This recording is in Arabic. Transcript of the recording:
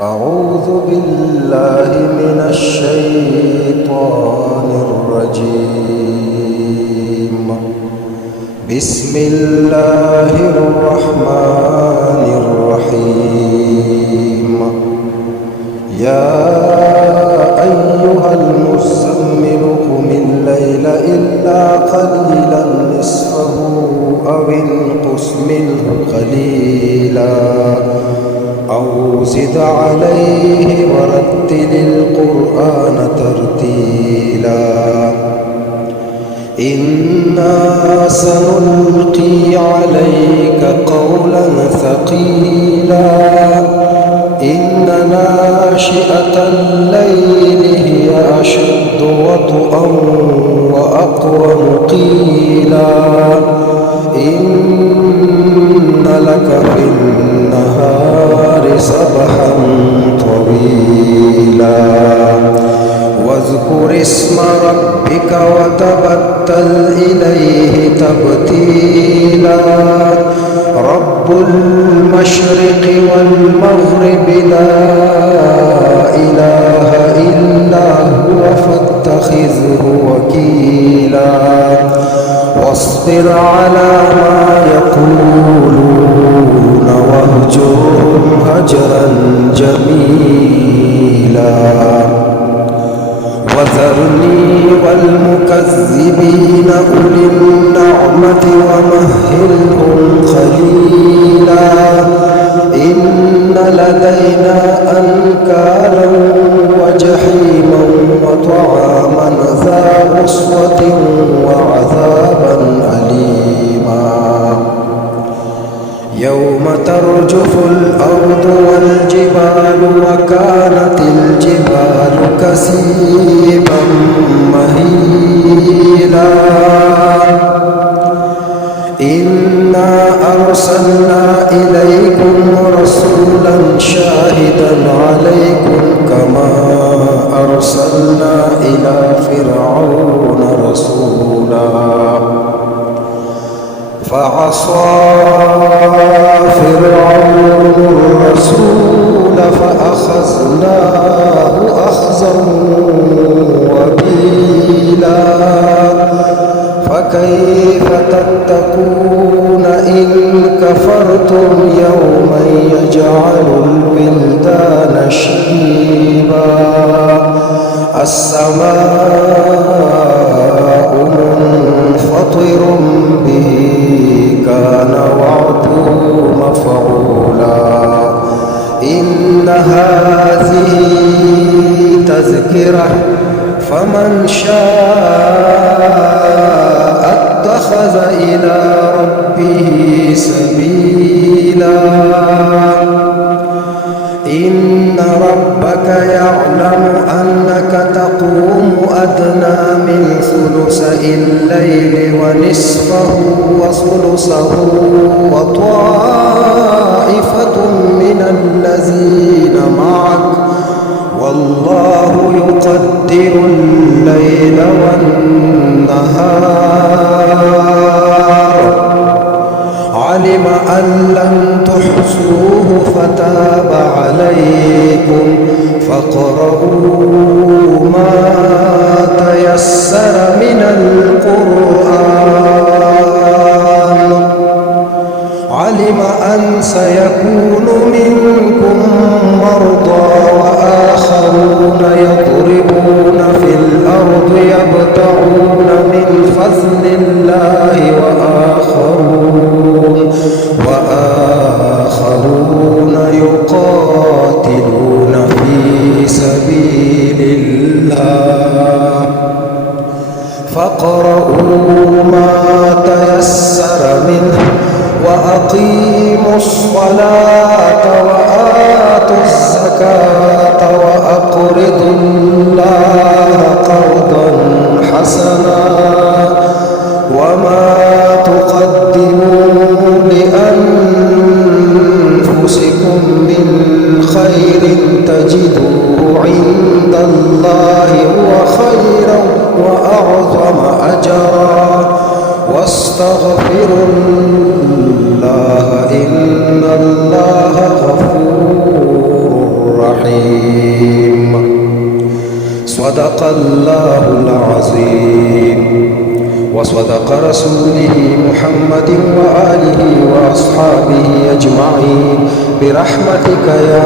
أعوذ بالله من الشيطان الرجيم. بسم الله الرحمن الرحيم. يا أيها المزمل قم الليل إلا قليلا نصفه أو انقص منه قليلا أو زد عليه ورتل القرآن ترتيلا. إنا سنلقي عليك قولا ثقيلا. إن ناشئة الليل هي أشد وطئا وأقوم قيلا. إن لك في النهار سبحا طويلا. واذكر اسم ربك وتبتل إليه تبتيلا. رب المشرق والمغرب لا إله إلا هو فاتخذه وكيلا. واصبر على ما يقولون واهجرهم هجرا جميلا. وذرني والمكذبين أولي النعمة ومهلهم قليلا. إن لدينا أنكالا وجحيما وطعاما ذا غصة وعذابا أليما. يوم ترجف الأرض والجبال وكانت الجبال كثيبا مهيلا. إنا أرسلنا إليكم رسولا شاهدا عليكم كما أرسلنا إلى فرعون رسولا. فعصى فرعون الرسول فأخذناه أخذا وبيلا. فكيف تتقون إن كفرتم يوما يجعل الولدان شيبا. السماء منفطر به كان وعده مفعولا. إن هذه تذكرة فمن شاء اتخذ إلى ربه سبيلا. إن ربك يعلم أنك تقوم أدنى من ثلثي الليل ونصفه وثلثه وطائفة من الذين معك والله يقدر الليل والنهار. علم أن لن تحصوه فتاب عليكم فاقرؤوا ما تيسر من القرآن. علم أن سيكون منكم مرضى وآخرون يضربون في الأرض يبتغون من فضل الله وآخرون يقاتلون في سبيل الله. فاقرؤوا ما تيسر منه وأقيموا الصلاة وآتوا الزكاة وأقرضوا الله قرضا حسنا. وما تقدموا لأنفسكم من خير تجدوه عند الله هو خيرا وأعظم أجرا. واستغفروا الله إن الله غفور صدق الله العظيم وصدق رسوله محمد وآله وأصحابه أجمعين برحمتك يا